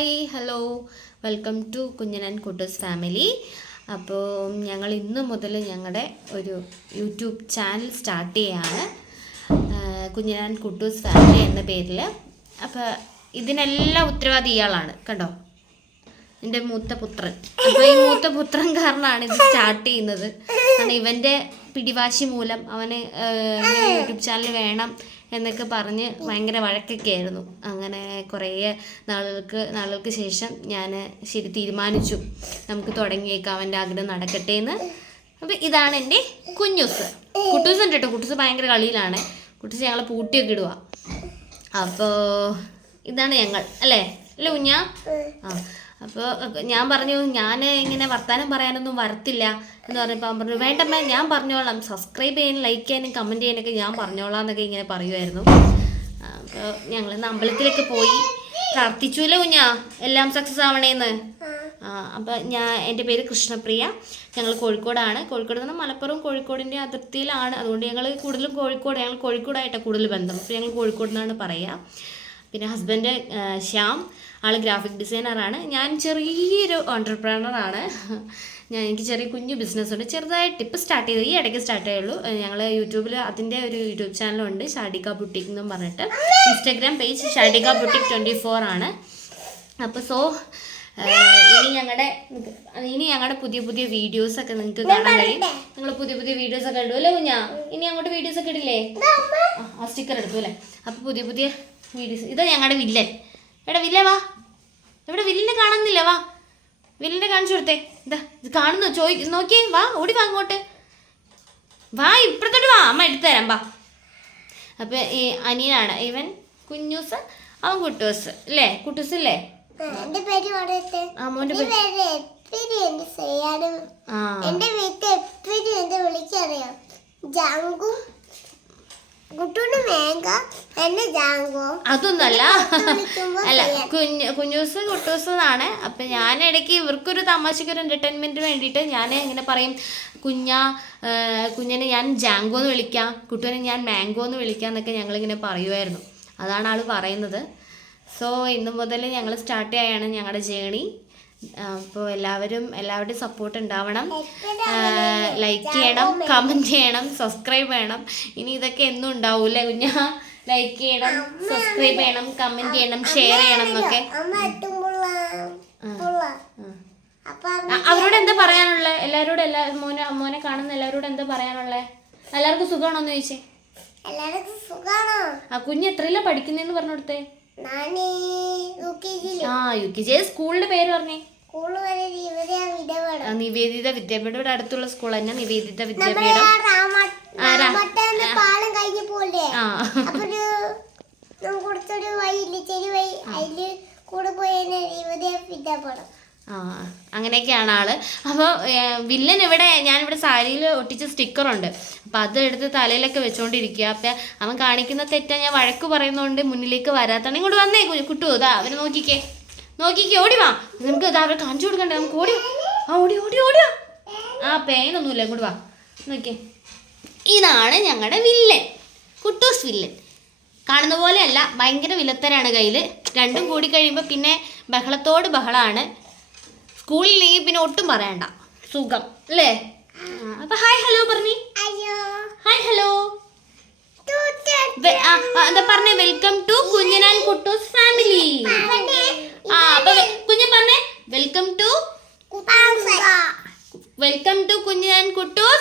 Hi hello welcome to Kunjan and Kuttoos family. അപ്പോൾ ഞങ്ങൾ ഇന്ന് മുതൽ ഞങ്ങളുടെ ഒരു യൂട്യൂബ് ചാനൽ സ്റ്റാർട്ട് ചെയ്യുകയാണ്, കുഞ്ഞൻ ആൻഡ് കുട്ടൂസ് ഫാമിലി എന്ന പേരിൽ. അപ്പോൾ ഇതിനെല്ലാം ഉത്തരവാദി ഇയാളാണ്, കണ്ടോ, എൻ്റെ മൂത്ത പുത്രൻ. അപ്പോൾ ഈ മൂത്ത പുത്രൻ കാരണമാണ് ഇത് സ്റ്റാർട്ട് ചെയ്യുന്നത്. കാരണം ഇവൻ്റെ പിടിവാശി മൂലം അവന് യൂട്യൂബ് ചാനൽ വേണം എന്നൊക്കെ പറഞ്ഞ് ഭയങ്കര വഴക്കൊക്കെ ആയിരുന്നു. അങ്ങനെ കുറേ നാളുകൾക്ക് ശേഷം ഞാൻ ശരി തീരുമാനിച്ചു, നമുക്ക് തുടങ്ങിയേക്കാം, അവൻ്റെ ആഗ്രഹം നടക്കട്ടെ എന്ന്. അപ്പോൾ ഇതാണ് എൻ്റെ കുഞ്ഞൂസ്. കുട്ടൂസ് ഉണ്ട് കേട്ടോ, കുട്ടൂസ് ഭയങ്കര കളിയിലാണ്. കുട്ടൂസ് ഞങ്ങൾ പൂട്ടിയൊക്കെ ഇടുക. അപ്പോൾ ഇതാണ് ഞങ്ങൾ, അല്ലേ കുഞ്ഞാ? അപ്പോൾ ഞാൻ പറഞ്ഞു, ഞാൻ ഇങ്ങനെ വർത്താനം പറയാനൊന്നും വരത്തില്ല എന്ന് പറഞ്ഞപ്പോൾ അവൻ പറഞ്ഞു, വേണ്ടമ്മ ഞാൻ പറഞ്ഞോളാം, സബ്സ്ക്രൈബ് ചെയ്യാനും ലൈക്ക് ചെയ്യാനും കമൻറ്റ് ചെയ്യാനൊക്കെ ഞാൻ പറഞ്ഞോളാം എന്നൊക്കെ ഇങ്ങനെ പറയുമായിരുന്നു. അപ്പോൾ ഞങ്ങളിന്ന് അമ്പലത്തിലൊക്കെ പോയി പ്രാർത്ഥിച്ചുല്ലേ കുഞ്ഞാ, എല്ലാം സക്സസ് ആവണേന്ന്. അപ്പോൾ എൻ്റെ പേര് കൃഷ്ണപ്രിയ. ഞങ്ങൾ കോഴിക്കോടാണ്. കോഴിക്കോട് നിന്ന് മലപ്പുറം കോഴിക്കോടിൻ്റെ അതിർത്തിയിലാണ്. അതുകൊണ്ട് ഞങ്ങൾ കൂടുതലും ഞങ്ങൾ കോഴിക്കോടായിട്ടാണ് കൂടുതൽ ബന്ധം. അപ്പോൾ ഞങ്ങൾ കോഴിക്കോട് നിന്നാണ് പറയുക. പിന്നെ ഹസ്ബൻഡ് ശ്യാം, ആൾ ഗ്രാഫിക് ഡിസൈനറാണ്. ഞാൻ ചെറിയൊരു ഓൺട്രപ്രണറാണ്. എനിക്ക് ചെറിയ കുഞ്ഞു ബിസിനസ്സുണ്ട്, ചെറുതായിട്ട് ഇപ്പോൾ സ്റ്റാർട്ട് ചെയ്തു, ഈ ഇടയ്ക്ക് സ്റ്റാർട്ട് ചെയ്യുള്ളൂ. ഞങ്ങൾ യൂട്യൂബിൽ അതിൻ്റെ ഒരു യൂട്യൂബ് ചാനലുണ്ട്, ഷാഡിക ബുട്ടിക് എന്നും പറഞ്ഞിട്ട്. ഇൻസ്റ്റാഗ്രാം പേജ് ഷാഡിക ബുട്ടിക് 24 ആണ്. അപ്പോൾ ഇനി ഞങ്ങളുടെ പുതിയ വീഡിയോസൊക്കെ നിങ്ങൾക്ക് കാണാൻ കഴിയും. നിങ്ങൾ പുതിയ വീഡിയോസൊക്കെ ഇടും അല്ലേ കുഞ്ഞാ? ഇനി അങ്ങോട്ട് വീഡിയോസൊക്കെ ഇടില്ലേ? ആ സ്റ്റിക്കർ എടുത്തു അല്ലേ? അപ്പോൾ പുതിയ വീഡിയോസ്. ഇതാ ഞങ്ങളുടെ വില്ലൻ. എടാ വില്ല വാ, എവിടെ വില്ലിനെ കാണുന്നില്ല? വാ, വില്ലിനെ കാണിച്ചു കൊടുത്തേ. ഇതാ ഇത് കാണുന്നു, നോക്കിയേ, വാ, ഓടി വാ അങ്ങോട്ട്, വാ, ഇപ്പഴത്തോട്ട് വാ, അമ്മ എടുത്തു തരാം, വാ. അപ്പം ഈ അനിയനാണ് ഇവൻ കുഞ്ഞൂസ്, അവൻ കുട്ടൂസ് അല്ലേ? കുട്ടൂസ് അല്ലേ? അതൊന്നല്ല, അല്ല, കുഞ്ഞൂസ് കുട്ടൂസ് എന്നാണ്. അപ്പം ഞാൻ ഇടയ്ക്ക് ഇവർക്കൊരു തമാശക്കൊരു എൻ്റർടൈൻമെൻറ്റിന് വേണ്ടിയിട്ട് ഞാൻ ഇങ്ങനെ പറയും, കുഞ്ഞിനെ ഞാൻ ജാങ്കോ എന്ന് വിളിക്കാം, കുട്ടൂനെ ഞാൻ മാംഗോ എന്ന് വിളിക്കാം എന്നൊക്കെ ഞങ്ങളിങ്ങനെ പറയുമായിരുന്നു. അതാണ് ആൾ പറയുന്നത്. സോ ഇന്നു മുതൽ ഞങ്ങൾ സ്റ്റാർട്ട് ചെയ്യാണ് ഞങ്ങളുടെ ജേണി. അപ്പോൾ എല്ലാവരുടെയും സപ്പോർട്ട് ഉണ്ടാവണം. ലൈക്ക് ചെയ്യണം, കമൻറ്റ് ചെയ്യണം, സബ്സ്ക്രൈബ് ചെയ്യണം. ഇനി ഇതൊക്കെ എന്നും ഉണ്ടാവൂല്ലേ കുഞ്ഞാ? ലൈക്ക് ചെയ്യണം, സബ്സ്ക്രൈബ് ചെയ്യണം, കമൻറ്റ് ചെയ്യണം, ഷെയർ ചെയ്യണം എന്നൊക്കെ. അവരോട് എന്താ പറയാനുള്ളത്? എല്ലാവരോടും മോനെ കാണുന്ന എല്ലാവരോടും എന്താ പറയാനുള്ളത്? എല്ലാവർക്കും സുഖമാണോ എന്ന് ചോദിച്ചേ. ആ കുഞ്ഞ് എത്രയിലാണ് പഠിക്കുന്നതെന്ന് പറഞ്ഞു കൊടുത്തേ. UKG. സ്കൂളിന്റെ പേര് പറഞ്ഞേ. നിവേദിത വിദ്യാപീഠം. ഇവിടെ അടുത്തുള്ള സ്കൂൾ തന്നെ നിവേദിത വിദ്യാപീഠം. അങ്ങനെയൊക്കെയാണ് ആള്. അപ്പോൾ വില്ലൻ ഞാനിവിടെ സാരിയിൽ ഒട്ടിച്ച സ്റ്റിക്കറുണ്ട്. അപ്പം അതെടുത്ത് തലയിലൊക്കെ വെച്ചോണ്ടിരിക്കുക. അപ്പം അവൻ കാണിക്കുന്ന തെറ്റാ ഞാൻ വഴക്ക് പറയുന്നതുകൊണ്ട് മുന്നിലേക്ക് വരാത്താണ്. ഇങ്ങോട്ട് വന്നേ കുട്ടു, ഇതാ അവനെ നോക്കിക്കേ, ഓടി വാ, നമുക്ക് ഇതാ അവരെ കാണിച്ചു കൊടുക്കണ്ടേ, നമുക്ക് ഓടിയോ. ആ പേനൊന്നുമില്ല, ഇങ്ങോട്ട് വാ, നോക്കിയേ. ഇതാണ് ഞങ്ങളുടെ വില്ലൻ, കുട്ടൂസ് വില്ലൻ. കാണുന്ന പോലെയല്ല, ഭയങ്കര വിലത്തരാണ് കയ്യിൽ. രണ്ടും കൂടി കഴിയുമ്പോൾ പിന്നെ ബഹളത്തോട് ബഹളമാണ്. സ്കൂളിലെങ്കിൽ പിന്നെ ഒട്ടും പറയണ്ട, സുഖം അല്ലേ? അപ്പൊ ഹായ് ഹലോ പറഞ്ഞേ. ഹായ് ഹലോ എന്താ പറഞ്ഞേ? Welcome to Kunjan and Kuttoos family. അപ്പൊ കുഞ്ഞൻ പറഞ്ഞേ, വെൽക്കം ടു കുഞ്ഞൻ ആൻഡ് കുട്ടൂസ്